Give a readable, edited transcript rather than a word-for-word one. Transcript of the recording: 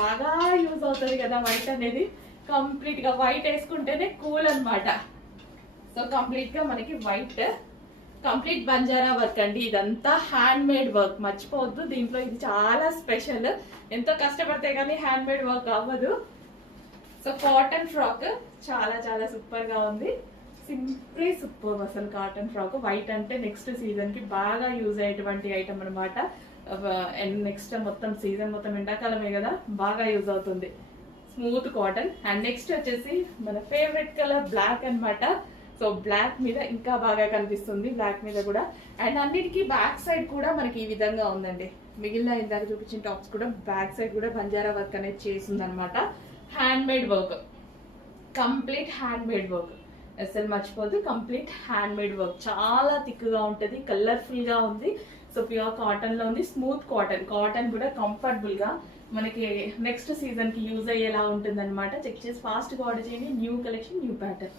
బాగా యూజ్ అవుతుంది కదా వైట్ అనేది. కంప్లీట్ గా వైట్ వేసుకుంటేనే కూల్ అన్నమాట. సో కంప్లీట్ గా మనకి వైట్, కంప్లీట్ బంజారా వర్క్ అండి. ఇదంతా హ్యాండ్ మేడ్ వర్క్, మర్చిపోవద్దు. దీంట్లో ఇది చాలా స్పెషల్, ఎంతో కష్టపడితే కానీ హ్యాండ్ మేడ్ వర్క్ అవ్వదు. సో కాటన్ ఫ్రాక్ చాలా చాలా సూపర్ గా ఉంది. సింప్లీ సూపర్ అసలు కాటన్ ఫ్రాక్. వైట్ అంటే నెక్స్ట్ సీజన్ కి బాగా యూజ్ అయ్యేటువంటి ఐటమ్ అనమాట. నెక్స్ట్ మొత్తం సీజన్ మొత్తం ఎండాకాలమే కదా, బాగా యూజ్ అవుతుంది. Smooth cotton. అండ్ నెక్స్ట్ వచ్చేసి మన ఫేవరెట్ కలర్ బ్లాక్ అన్నమాట. సో బ్లాక్ మీద ఇంకా బాగా కనిపిస్తుంది, బ్లాక్ మీద కూడా. అండ్ అన్నిటికీ బ్యాక్ సైడ్ కూడా మనకి ఈ విధంగా ఉందండి. మిగిలిన ఇందాక చూపించిన టాప్స్ కూడా బ్యాక్ సైడ్ కూడా బంజారా వర్క్ అనేది చేసింది అనమాట. Hand made work, complete hand made work. అసలు మర్చిపోదు, కంప్లీట్ హ్యాండ్ మేడ్ వర్క్. చాలా థిక్గా ఉంటుంది, కలర్ఫుల్ గా ఉంది. సో ప్యూర్ కాటన్ లో ఉంది, స్మూత్ కాటన్. కాటన్ కూడా కంఫర్టబుల్ గా మనకి నెక్స్ట్ సీజన్ కి యూజ్ అయ్యేలా ఉంటుంది అనమాట. చెక్ చేసి ఫాస్ట్ గా ఆర్డర్ చేయండి. New collection, new pattern.